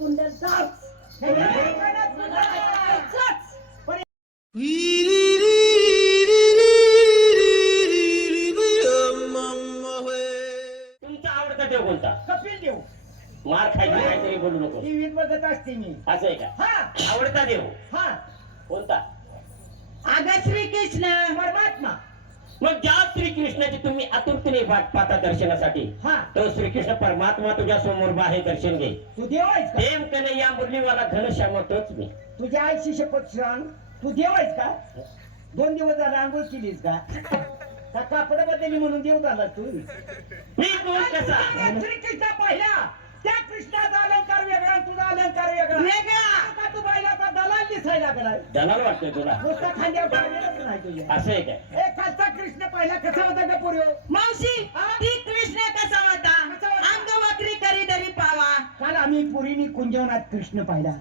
कुंडल साफ तुमचा आवडता देव कोणता? कपिल देव. मार खायची काहीतरी बोलू नको. टीव्हीत बघत असते मी. असं आहे का? हा आवडता देव हा कोणता? आगा श्रीकृष्ण परमात्मा. मग ज्या श्रीकृष्णाची तुम्ही आतुरतेने वाट पाहता दर्शनासाठी, हा तो श्रीकृष्ण परमात्मा तुझ्या समोर बाहेर दर्शन घे. तू देव आहेस का? प्रेम कन्हैया मुरलीवाला घनश्याम तोच मी. तुझ्या आईशी शपथ सांग, तू देव आहेस का? 2 दिवस झाला आंघोळ केलीस का? का कापड बदलली म्हणून देव झाला तू? मी कोण कसा? श्रीकृष्ण पाहिला त्या कृष्णाचा अलंकार वेगळा, तुझा अलंकार वेगळा. का तू बायलाचा दलाल दिसायला लागलाय? दलाल वाटतोय तुला? नुसता खांद्यावर टाळलेलंच नाही तुझ्या. असं आहे काय? एखादा कृष्ण पाहिला कसा होता का पोरी? मावशी ती कृष्ण कसा होता? अंग वक्री करी दरी पावा. काल आम्ही पुरीनी कुंजवनात कृष्ण पाहिला.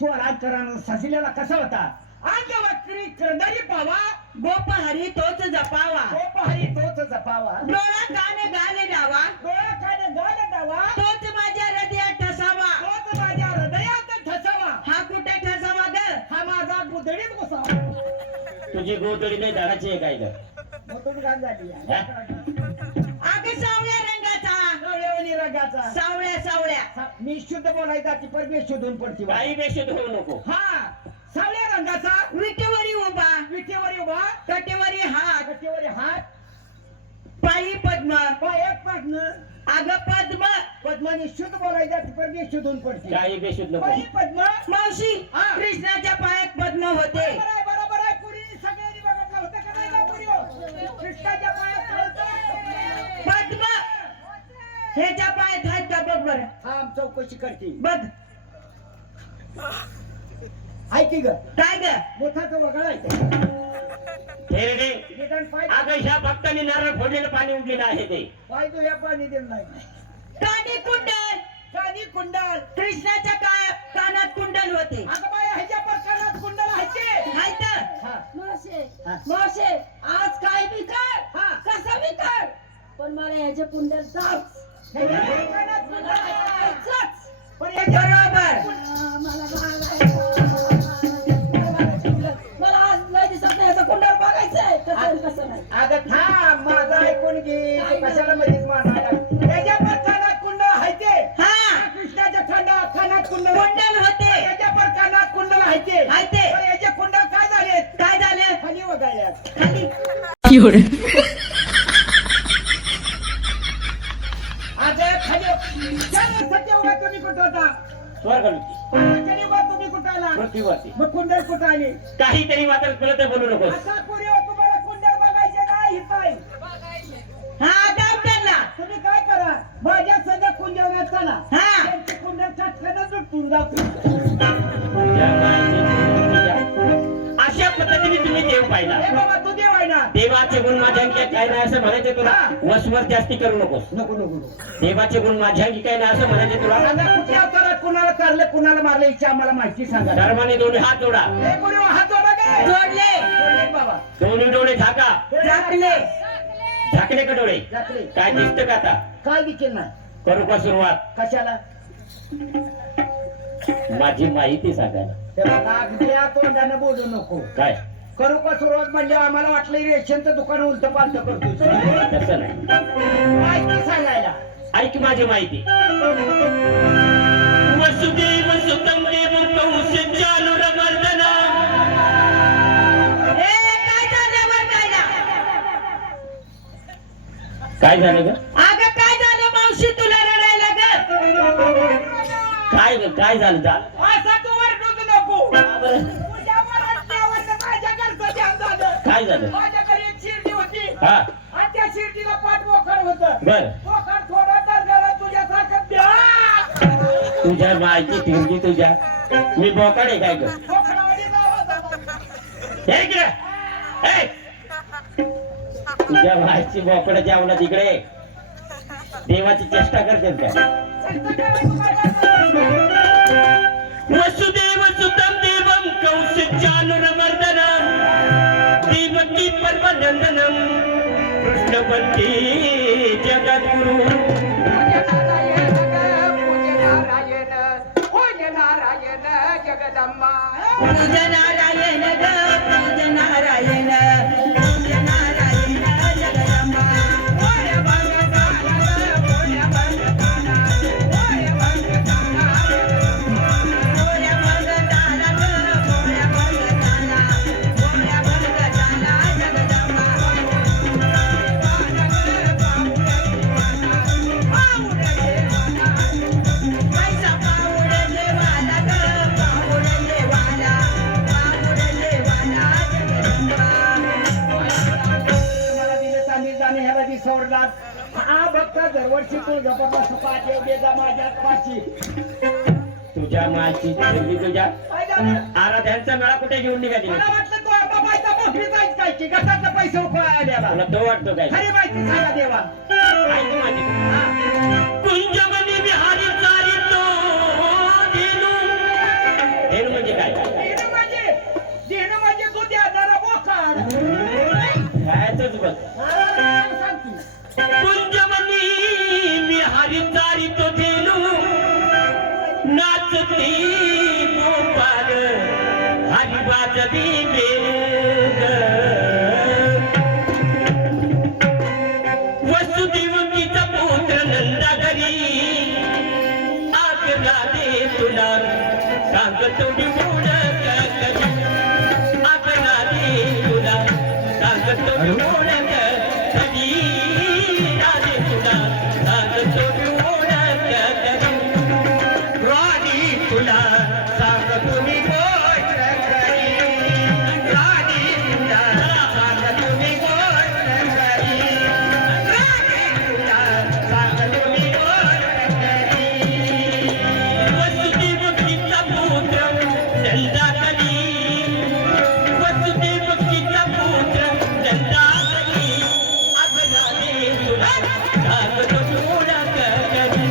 तो अलंकारानं सजलेला कसा होता? अंग वक्री करणारी पावा, गोप हरी तोच जपावा. गोपहरी तोच जपावा. डोळा कान गाले डावा, डोळा कान गाल डावा, तोच माझ्या हृदयात ठसावा. तोच माझ्या हृदयात ठसावा. हा कुठे ठसावा ग? हा माझा गुदडीत घुसावा. तुझी गोदडी नाही झाडाची आहे काय ग? मोठून घाण झाली आहे. अग सावळ्या रंगाचा, सावळ्यावणी रंगाचा. सावळ्या सावळ्या. मी शुद्ध बोलायचा ती पर मी शोधून पडती. काही बेशुद्ध होऊ नको. हा सावळ्या रंगाचा, विटेवरी उभा, विटेवरी उभा, कटेवरी हात, कटेवरी हात, पायी पद्म. पायात पाडणं. अग पद्म. पद्माने शुद्ध बोलायचा ती पर मी शोधून पडती. काही बेशुद्ध नको. पायी पद्म. मावशी हा. कृष्णाच्या पायात पद्म होते. बरोबर आहे, बरोबर आहे. पुरी सगळ्यांनी बघितलं होतं का नाही का पुरी? कृष्णाच्या पायात कळतं. पद्म ह्याच्या पायात आहेत का बघ बरं. हा चौकशी करते. बघ ऐकी ग, काय ग? मोठाचं वगळायचं. थेरडे, निदान पाय अगं ह्या भक्तांनी नारळ फोडलेलं पाणी उडलेलं आहे ते. पाय तुझ्या पाणी दिलं नाही. कानी कुंडल. कानी कुंडल. कृष्णाच्या कानात कुंडल होते. अगं बाई ह्याच्या प्रकारात कुंडल आहे. हायत. हा मावशे हा. मावशे आज काय बी कर, हा. कसं बी कर, पण मला ह्याचे कुंडल साफ. ह्याच्या प्रकारात कुंडल आहे. सच. पण ह्याच्या बरोबर. मला मला आज लय दिसत नाही ह्याचं कुंडल बघायचंय कसं नाही. अगं थांब माझं ऐकून घे. कशाला मध्येच मारायला? ह्याच्या प्रकारात कुंडल आहे ते. हा कृष्णाच्या कानात कुंडल कुंडल होते. ह्याच्या प्रकारात कुंडल आहे ते. आहे ते. पण ह्याचे कुंडल काय झाले? काय झालं? खाली वगळल्यात. खाली. अगं खाली सत्ययुगात तुम्ही कुठं होता? स्वर्गलोकी, कलियुगात तुम्ही कुठं आला? पृथ्वीवरती. मग कुंडल कुठं आले? काहीतरी मात्र तुला ते बोलू नकोस. आता पुरी हो, तुम्हाला कुंडल बघायचे नाही काय? हा डॉक्टरला. तुम्ही काय करा, माझ्या सगळ्या कुंडवण्यात चला. हा. त्यांची कुंडल चटकनच उठून जातो. तुझ्या मायेची तुझ्या. अशा पद्धतीने तुम्ही देव पाहिला. हे बाबा तू देव आहे ना? देवाचे गुण माझ्या अंगी काय नाही असं म्हणायचे तुला. हा. वसवर जास्ती करू नकोस. नको नको नको. देवाचे गुण माझ्या अंगी काय नाही असं म्हणायचे तुला. सांगा कुठल्या अवतारात कुणाला चाललं कुणाला मारलं याची आम्हाला माहिती सांगा. धर्माने दोन्ही हात जोडा, हे पुरी हो, हात जोडा काय? जोडले. जोडले बाबा. दोन्ही डोळे झाका. झाकले. झाकले का डोळे? झाकले. काय दिसतं का आता? काय देखील नाही. करू का सुरुवात? कशाला? माझी माहिती सांगायला. हे बघा, अगदी तोंडानं बोलू नको. काय? करू का सुरुवात म्हणजे आम्हाला वाटलं रेशनचं दुकान उलट पालट करतो. तसं नाही, माहिती सांगायला. ऐक माझी माहिती. वसुदेव सुतं देवं कौसल्यानुरमर्दनं. ए काय झालं बरं काय झालं ग? अगं काय झालं मावशी तुला रडायला ग? काय ग? काय झालं? असा तू वरडूच नको. बरं. तुझ्या वरडण्यावर माझ्या घरचं ध्यान झालं. काय झालं? माझ्या घरी एक शिर्डी होती. हा आणि त्या शिर्डीला पाठ मोखर होतं. बर. मोखर थोडा दर्जाला तुझ्यासारखं द्या. तुझ्या माहिती ठेवली तुझ्या. मी बोकाड आहे काय ग? मोखरावाली नावाचा. हे इकडे. ए! तुझ्या माहिती बोकड जेवला तिकडे. देवाची चेष्टा करते काय? वसुदेव सुतं देवं कौसल्यानुरमर्दनं. देवकी परमनंदनं. कृष्णवंती जगद्गुरु. नारायण, नारायण, पूज नारायण ग पूज नारायण पूज नारायण जगदंबा मोर्या भगताना मोर्या भगताना मोर्या भगताना मोर्या भगताना मोर्या भगताना मोर्या भगताना जगदंबा पैसा पाऊड देवाला ग पाऊड देवाला पाऊड देवाला जगदंबा मला दिलं चांदी जाणे ह्याला बी सोडला हा भक्त दरवर्षी तुळजापूरला सपा देव देजा माझ्या पाशी तुझ्या माची देवी तुझ्या काय झालं? आराध्यांचा मेळा कुठे घेऊन निघाली मला वाटलं तो आता बायचा मोकळी जायच काय की कशाचा पैसे उकळायला तुला तो वाटतो काय खरी माहिती सांगा देवा ऐक माझी कुंजवनी विहारी चारितो देणू देणू म्हणजे काय देणं म्हणजे तू द्यादारा बोकाड खायचंच बघ सांग की. कुंजवनी विहारी चारितो देणू नाचती गोपाल हरी वाजवी बेग वसुदेवकीचा पुत्र नंदागरी आगला दे तुला सांगतो निवून करी आगला दे तुला सांगतो निवून करी राधे तुला सांगतो निवून करी राणी तुला सांगतो मी गोष्ट खरी राणी तुला सांगतो मी गोष्ट खरी राणी तुला सांगतो मी गोष्ट खरी वसुदेवकीचा पुत्र नंदाकरी वसुदेवकीचा पुत्र नंदाकरी अगला दे तुला सांगतो मी ओळख करी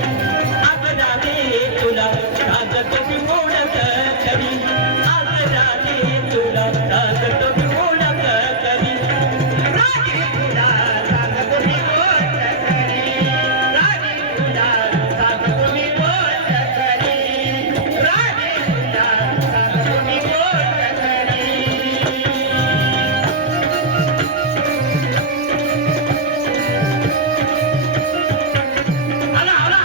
अगला दे तुला सांगतो मी ओळख करी अगला दे तुला सांगतो मी ओळख करी राणी तुला सांगतो मी गोष्ट करी राणी तुला सांगतो मी गोष्ट करी राणी तुला सांगतो मी गोष्ट करी आला आला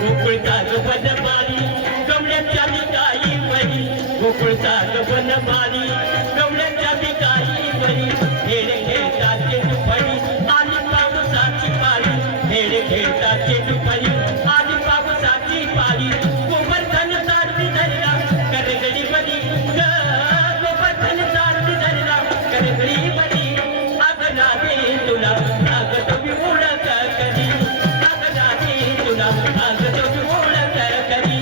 गोकुळचा वनमाली कमळ्याच्या बिकाई वरी गोकुळचा वनमाली कमळ्याच्या बिकाई वरी खेळ खेळताचे दुपारी आली पावसाची पाळी खेळ खेळताचे दुपारी आली पावसाची पाळी गोवर्धन सारथी धरला करगडी बनी गोवर्धन सारथी धरला करगडी बनी अगला दे तुला सांगतो मी ओळख करी अगला दे तुला सांगतो मी ओळख करी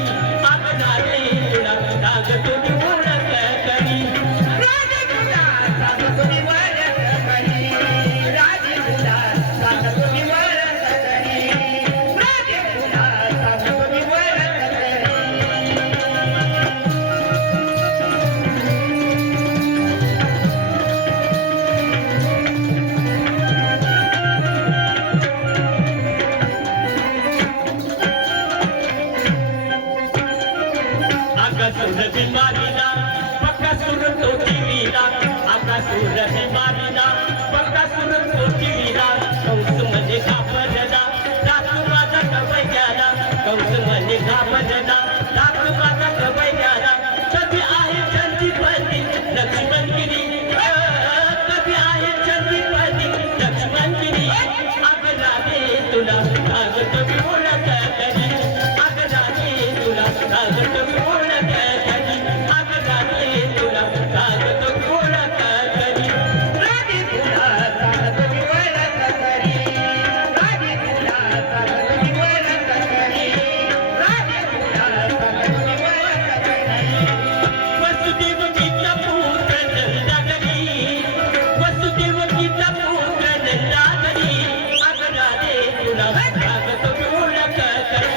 अगला दे तुला सांगतो मी ओळख करी राजे तुला सांगतो मी ओळख करी राजे तुला सांगतो मी ओळख करी राजे तुला सांगतो मी ओळख करी आकाशुर बिमारीला बकासुर तो जीवीला आकाशुर बिमारीला बकासुर तो जीवीला कंस मध्ये घाबरला दातू माझा कवय गेला कंस मध्ये घाबरला दातू माझा कवय गेला कधी आहे चंदीपती लक्ष्मणगिरी कधी आहे चंदीपती लक्ष्मणगिरी अगला दे तुला सांगतो मी ओळख करी अगला दे तुला सांगतो मी ओळख करी अगला दे तुला सांगतो मी ओळख करी राणी तुला सांगतो मी ओळख करी राणी तुला सांगतो मी ओळख करी राणी तुला सांगतो मी ओळख करी वसुदेवकीचा पुत्र नंदागरी वसुदेवकीचा पुत्र नंदागरी अगला दे तुला सांगतो मी ओळख करी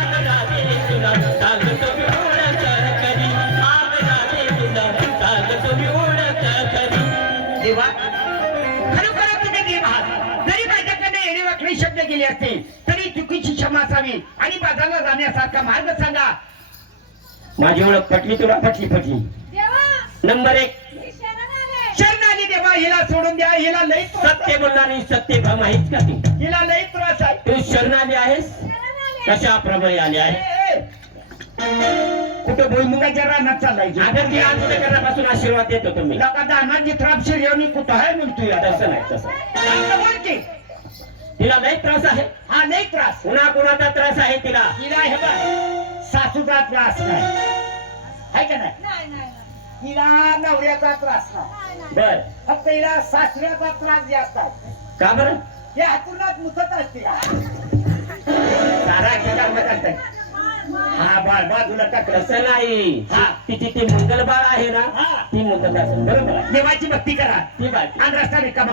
अगला दे तुला सांगतो मी ओळख करी अगला दे तुला सांगतो मी ओळख करी देवा खरोखर तुम्ही देव आहात जरी माझ्याकडे येणे वाकडी शब्द गेले असते तरी चुकीची असावी आणि बाजारला जाण्यासारखा मार्ग सांगा. माझी ओळख पटली तुला? पटली. नंबर 1, शरण आली देवा, हिला सोडून द्या, हिला लई सत्य बोलणारी सत्यभामा आहेस का तू? हिला लई त्रास आहे. तू शरण आली आहेस? कशाप्रमाणे आली आहे? कुठं भुईमुगाच्या रानात चालायची? अगं ती आंदोलकांपासून आशीर्वाद देत होतो मी. लोका दानात जित्राप शिरवणी कुठं आहे म्हणतोय आता. तसं नाही तसं. चांगलं बोल की. तिला लई त्रास आहे. हा लई त्रास. कुणाचा त्रास आहे तिला? हिला हे बघ, सासूचा त्रास नाही आहे का नाही? हिला नवऱ्याचा त्रास नाही, बर, फक्त हिला सासऱ्याचा त्रास जास्त आहे. का बरं? हे हातूनात मुतत असते. सारा ठिकाण करताय. हा बाजूला टाकलं. तसं नाही. हा. तिची ती मंगलबाळ आहे ना, हा. ती मुकत असेल. बरोबर आहे. देवाची भक्ती करा ती बात आणि रस्ता रिकामा